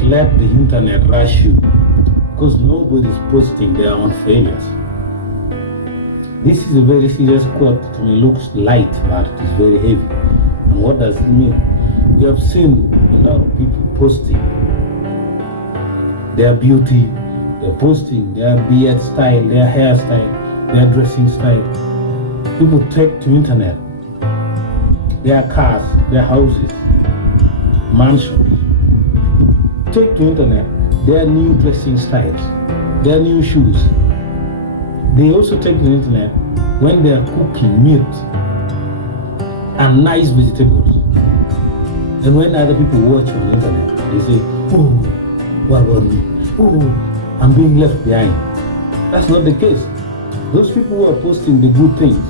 Don't let the internet rush you, because nobody's posting their own failures. This is a very serious quote. To me, looks light, but it is very heavy. And what does it mean? We have seen a lot of people posting their beauty, they're posting their beard style, their hairstyle, their dressing style. People take to internet their cars, their houses, mansions. Take to internet their new dressing styles, their new shoes. They also take to the internet when they are cooking meat and nice vegetables. And when other people watch on the internet, they say, oh, what about me? Oh, I'm being left behind. That's not the case. Those people who are posting the good things,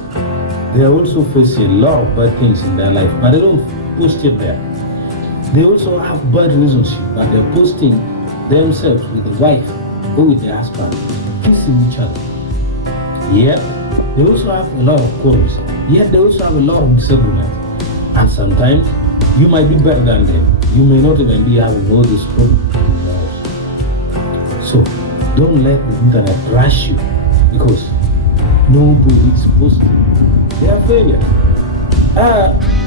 they are also facing a lot of bad things in their life, but they don't post it there. They also have bad relationships, but they're posting themselves with the wife or with their husband, kissing each other. Yet, they also have a lot of quarrels. Yet, they also have a lot of disagreements. And sometimes, you might be better than them. You may not even be having all these problems. So, don't let the internet rush you, because nobody is posting their failure.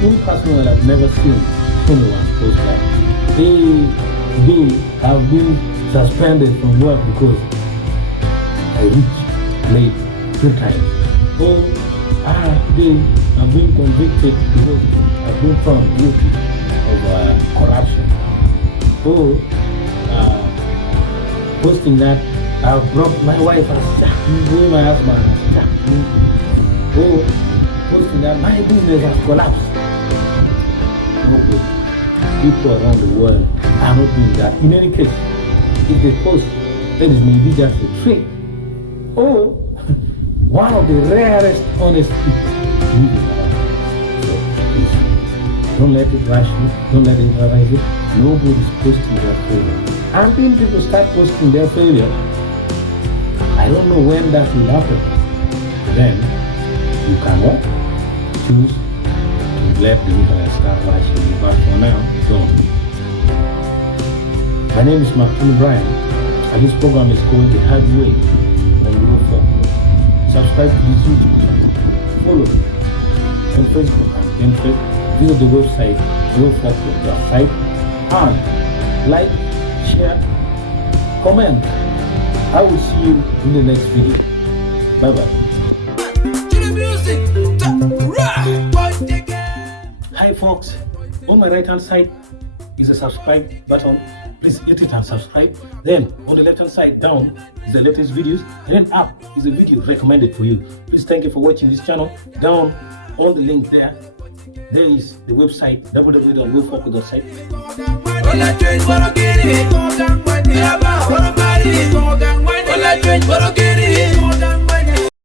Me personally, I've never seen someone post that they have been suspended from work because I reached late 2 times. Or they have been convicted because I've been found guilty of corruption. Or posting that I've brought my wife as my husband as or posting that my business has collapsed. Nobody. People around the world are not doing that. In any case, if they post, that is maybe just a trick. Or one of the rarest honest people living around. So please, don't let it rush you. Don't let it rush you. Nobody's posting their failure. Until people start posting their failure, I don't know when that will happen. Then you can what? Choose to let the internet start rushing you. But for now, don't. My name is 𝔻𝕠𝕟𝕥𝕥, and this program is called The Hard Way on Growth Folklore. Subscribe to this YouTube channel. Follow me on Facebook and Pinterest. Visit the website growfolklore.site and like, share, comment. I will see you in the next video. Bye bye. Hi folks, on my right hand side is a subscribe button. Please hit it and subscribe. Then on the left hand side down is the latest videos, and then up is a video recommended for you. Please thank you for watching this channel. Down on the link there is the website www.growfolklore.site. Hola,